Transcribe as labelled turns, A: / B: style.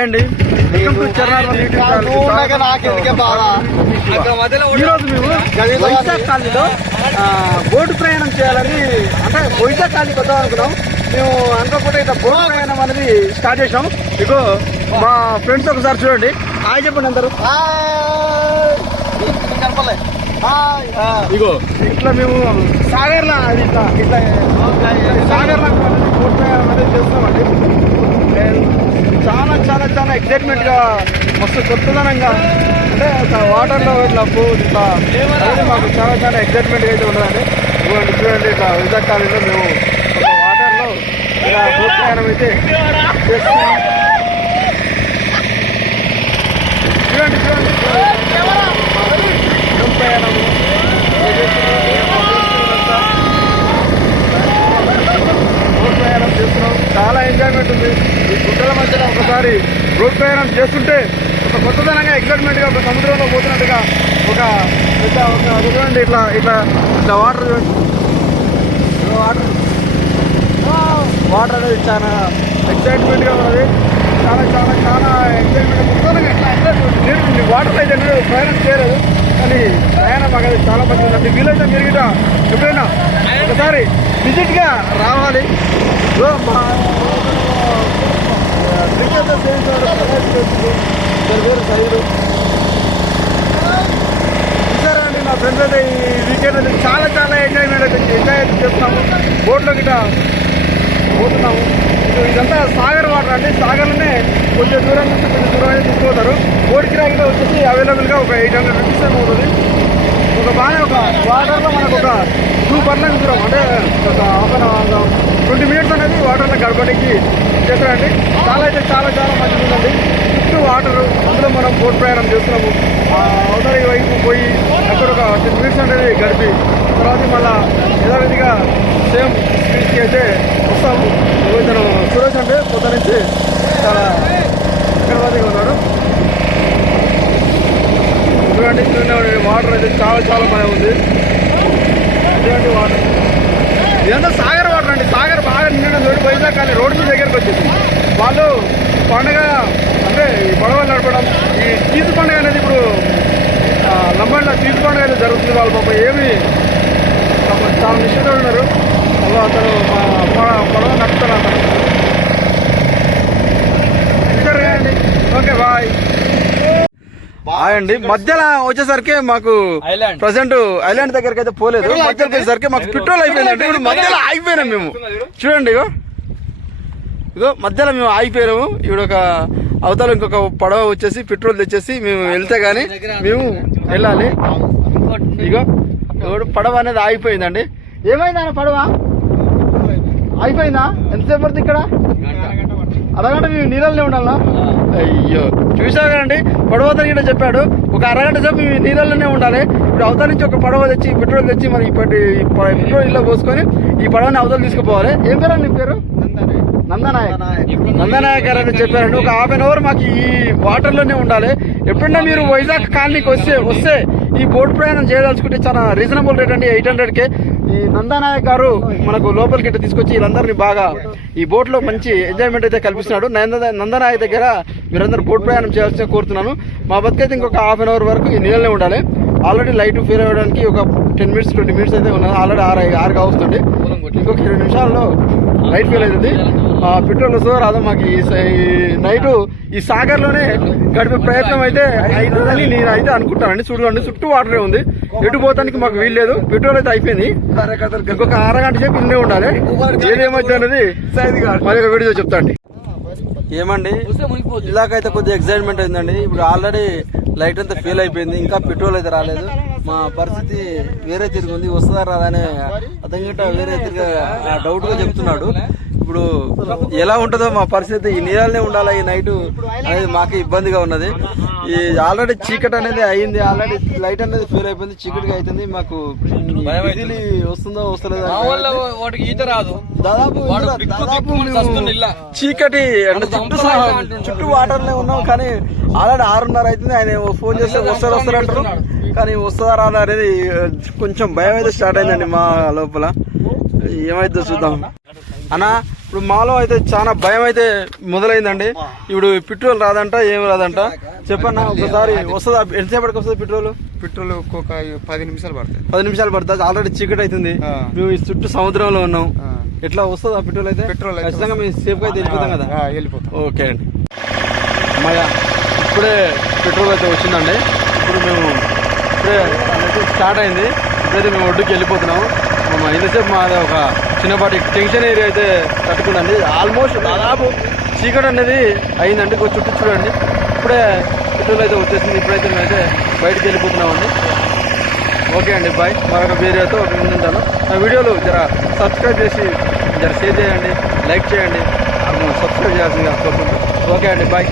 A: అండి ఈరోజు మేము వైజాగ్ కాలనీలో బోటు ప్రయాణం చేయాలని అంటే వైజాగ్ కాలనీ వద్దాం అనుకున్నాం. మేము అనుకోకుండా ఇట్లా బోటు ప్రయాణం అనేది స్టార్ట్ చేసాం ఇగో మా ఫ్రెండ్స్ ఒకసారి చూడండి. హాయ్ చెప్పండి అందరూ. ఇగో. ఇట్లా మేము సాగర్లా అది ఇట్లా ఇట్లా సాగర్లా బోట్ ప్రయాణం అనేది చేస్తున్నామండి. And చాలా చాలా చాలా ఎక్సైట్మెంట్గా మస్తు కొత్తదనంగా అంటే ఒక వాటర్లో ఇట్లా పో ఇట్లా అనేది మాకు చాలా చాలా ఎక్సైట్మెంట్గా అయితే ఉండదండి. ఇవ్వండి చూడండి ఇట్లా విజయ్ కాలేజీలో మేము ఒక ఇలా బోట్ ప్రయాణం అయితే చేస్తున్నాం చూడండి చూడండి బోట్ ప్రయాణము రోడ్ ప్రయాణం చేస్తున్నాం చాలా ఎంజాయ్మెంట్ ఉంది ఈ గుట్టల మధ్యలో ఒకసారి రోడ్ ప్రయాణం చేస్తుంటే ఒక కొత్తదనంగా ఎక్సైట్మెంట్గా ఒక సముద్రంలో పోతున్నట్టుగా ఒక పెద్ద ఒక చూడండి ఇట్లా ఇట్లా ఇట్లా వాటర్ వాటర్ వాటర్ అనేది చాలా ఎక్సైట్మెంట్గా ఉన్నది. చాలా చాలా చాలా ఎక్సైట్మెంట్ కొత్తదనంగా ఇట్లా వాటర్ అయితే ప్రయాణం చేయలేదు. కానీ ప్రయాణం అనేది చాలా మంచిది ఉంది. వీలైతే మీరు ఎప్పుడైనా ఒకసారి విజిట్గా రావాలి. ఇదిగో మా శ్రీకాంత సేవించారు పేరు సైడు చూసారా అండి నా ఫ్రెండ్స్ అయితే ఈ వీకెండ్ అయితే చాలా చాలా ఎంజాయ్మెంట్ అయితే ఎంజాయ్ అయితే చేస్తున్నాము. బోట్లో గిట్ట పోతున్నాము. ఇదంతా సాగర్ వాటర్ అండి. సాగర్లోనే కొంచెం దూరం నుంచి కొంచెం దూరం అయితే తీసుకుపోతారు. బోట్ కిరాయిలో వచ్చేసి అవైలబుల్గా ఒక ఎయిట్ హండ్రెడ్ రూపీస్ ఏమో అవుతుంది ఒక బాగానే ఒక వాటర్లో మనకు ఒక టూ పర్సెంట్ దూరం అంటే ఒక హాఫ్ అన్ ట్వంటీ మినిట్స్ అనేది వాటర్లో గడపడానికి చేస్తారండి. చాలా అయితే చాలా చాలా మంచిగా ఉందండి. చుట్టూ వాటర్ అందులో మనం బోట్ ప్రయాణం చేస్తున్నాము. ఆ అవతలి వైపు పోయి అక్కడ ఒక టెన్ మినిట్స్ అనేది గడిపి తర్వాత మళ్ళీ యథావిధిగా సేమ్ స్పీడ్కి అయితే వస్తాము. ఇతను సురేష్ అంటే పొద్దు నుంచి చాలా ఇక్కడ ఉన్నాడు చూడండి వాటర్ అయితే చాలా చాలా బాగా ఉంది. చూడండి వాటర్? ఇదంతా సాగర్ వాటర్ అండి. సాగర్ బాగా నిండిన చూడండి వైజాగ్ కానీ రోడ్డు మీద దగ్గరకు వచ్చింది. వాళ్ళు పండగ అంటే ఈ పడవలు నడపడం ఈ తీసు పండుగ అనేది ఇప్పుడు ఆ, తీసు పండుగ అనేది జరుగుతుంది వాళ్ళు పాప ఏమి చాలా నిశ్చితంగా ఉన్నారు. వాళ్ళు అతను మా పడవ నడుపుతారు అతను చూసారు కదండి ఓకే బాయ్ హాయ్ అండి. మధ్యలో వచ్చేసరికి మాకు
B: ఐలాండ్.
A: ప్రజెంట్ ఐలాండ్ దగ్గరికి అయితే పోలేదు. మధ్యలో పోయేసరికి మాకు పెట్రోల్ అయిపోయిందండి ఇప్పుడు మధ్యలో ఆగిపోయినాం మేము. చూడండి ఇగో. ఇగో మధ్యలో మేము ఆగిపోయినాము. ఇప్పుడు ఒక అవతల ఇంకొక పడవ వచ్చేసి పెట్రోల్ తెచ్చేసి మేము వెళ్తే గానీ మేము వెళ్ళాలి. ఇగో పడవ అనేది ఆగిపోయిందండి. ఏమైందా పడవ? ఆగిపోయిందా? ఎంతసేపు పడుతుంది ఇక్కడ అరగంట. మేము నీళ్ళనే ఉండాలా అయ్యో. చూసావు కదండి పడవ తగిన చెప్పాడు. ఒక అరగంట సేపు నీళ్ళలోనే ఉండాలి. ఇప్పుడు అవతల నుంచి ఒక పడవ తెచ్చి పెట్రోల్ తెచ్చి మరి ప- పెట్రోల్ ఇల్లు పోసుకొని ఈ పడవని అవతల తీసుకుపోవాలి. ఏం పేరు నీ పేరు? నందనాయక్. నందనాయక్. గారు అని చెప్పారండి. ఒక హాఫ్ అన్ అవర్ మాకు ఈ వాటర్లోనే ఉండాలి. ఎప్పుడన్నా మీరు వైజాగ్ కాలనీకి వస్తే వస్తే ఈ బోట్ ప్రయాణం చేయదలుచుకుంటే చాలా రీజనబుల్ రేట్ అండి. ఎయిట్ హండ్రెడ్ కే ఈ నందానాయక్ గారు మనకు లోపలికి ఇట్లా తీసుకొచ్చి వీళ్ళందరినీ బాగా ఈ బోట్లో మంచి ఎంజాయ్మెంట్ అయితే కల్పిస్తున్నాడు. నందనాయక్ దగ్గర మీరందరూ బోట్ ప్రయాణం చేయాల్సి కోరుతున్నాను. మా బతికైతే ఇంకొక హాఫ్ అన్ అవర్ వరకు ఈ నీళ్ళనే ఉండాలి. ఆల్రెడీ లైట్ ఫీల్ అవ్వడానికి ఒక టెన్ మినిట్స్ ట్వంటీ మినిట్స్ అయితే ఉన్నది. ఆల్రెడీ ఆరు ఆరుగా వస్తుంది. ఇంకొక ఇరవై నిమిషాల్లో లైట్ ఫీల్ అవుతుంది ఆ పెట్రోల్ వస్తుందో రాదో మాకు ఈ నైట్ ఈ సాగర్లోనే గడిపే ప్రయత్నం అయితే అవుతుందని నేను అయితే అనుకుంటానండి. చూడండి చుట్టూ వాటరే ఉంది. ఎటు పోతానికి మాకు వీల్లేదు పెట్రోల్ అయితే అయిపోయింది. ఇంకొక అరగంట సేపు ఇన్నే ఉండాలి. ఏదేమైతే అనేది మరి వీడియో చెప్తాండి ఏమండి? ఇలాగైతే కొద్దిగా ఎక్సైట్మెంట్ అయిందండి. ఇప్పుడు ఆల్రెడీ లైట్ అంతా ఫెయిల్ అయిపోయింది. ఇంకా పెట్రోల్ అయితే రాలేదు. మా పరిస్థితి వేరే తిరిగి ఉంది. వస్తుందా రాదా అనే అతని గిట్ట వేరే తిరిగి డౌట్గా చెప్తున్నాడు. ఇప్పుడు ఎలా ఉంటుందో మా పరిస్థితి ఈ నీళ్ళనే ఉండాలా ఈ నైట్ అనేది మాకు ఇబ్బందిగా ఉన్నది. ఈ ఆల్రెడీ చీకటి అనేది అయింది. ఆల్రెడీ లైట్ అనేది ఫెయిల్ అయిపోయింది. చీకటిగా అవుతుంది మాకు వస్తుందో వస్తలేదో
B: రాదు.
A: దాదాపు దాదాపు. చీకటి అంటే చుట్టూ వాటర్ ఉన్నాం. కానీ ఆల్రెడీ ఆరున్నర అవుతుంది. ఆయన ఫోన్ చేస్తే వస్తారు వస్తారు అంటారు. కానీ వస్తుందా రాదా అనేది కొంచెం భయం అయితే స్టార్ట్ అయిందండి మా లోపల. ఏమైతుందో చూద్దాం. అన్న ఇప్పుడు మాలో అయితే చాలా భయం అయితే మొదలైందండి. ఇప్పుడు పెట్రోల్ రాదంట ఏం రాదంట. చెప్పన్నా ఒకసారి వస్తుందా? ఎంతసేపటికి వస్తుంది పెట్రోల్?
B: పెట్రోల్ ఒక్కొక్క పది నిమిషాలు పడుతుంది
A: పది నిమిషాలు పడుతుంది. ఆల్రెడీ చీకటి అవుతుంది. మేము ఈ చుట్టూ సముద్రంలో ఉన్నాం. ఎట్లా వస్తుందా పెట్రోల్ అయితే?
B: పెట్రోల్
A: ఖచ్చితంగా మేము సేఫ్గా అయితే వెళ్ళిపోతాం కదా?
B: వెళ్ళిపోతాం.
A: ఓకే అండి. అమ్మయ్య ఇప్పుడే పెట్రోల్ అయితే వచ్చిందండి. ఇప్పుడు మేము ఇప్పుడే స్టార్ట్ అయింది. ఇప్పుడైతే మేము ఒడ్డుకి వెళ్ళిపోతున్నాము. మా ఇంతసేపు మాది ఒక చిన్నపాటి టెన్షన్ ఏరియా అయితే కట్టుకుందండి. ఆల్మోస్ట్ దాదాపు చీకటి అనేది అయిందండి. కొంచెం చుట్టూ చూడండి. ఇప్పుడే పెట్రోల్ అయితే వచ్చేసింది. ఇప్పుడైతే మేమైతే బయటకు వెళ్ళిపోతున్నామండి. ఓకే అండి. బాయ్ మరొక వీడియోతో ఉంటాను. నా వీడియోలు జర సబ్స్క్రైబ్ చేసి జర షేర్ చేయండి. లైక్ చేయండి. సబ్స్క్రైబ్ చేయాల్సిందిగా కోరుకుంటున్నాను. ఓకే అండి. బాయ్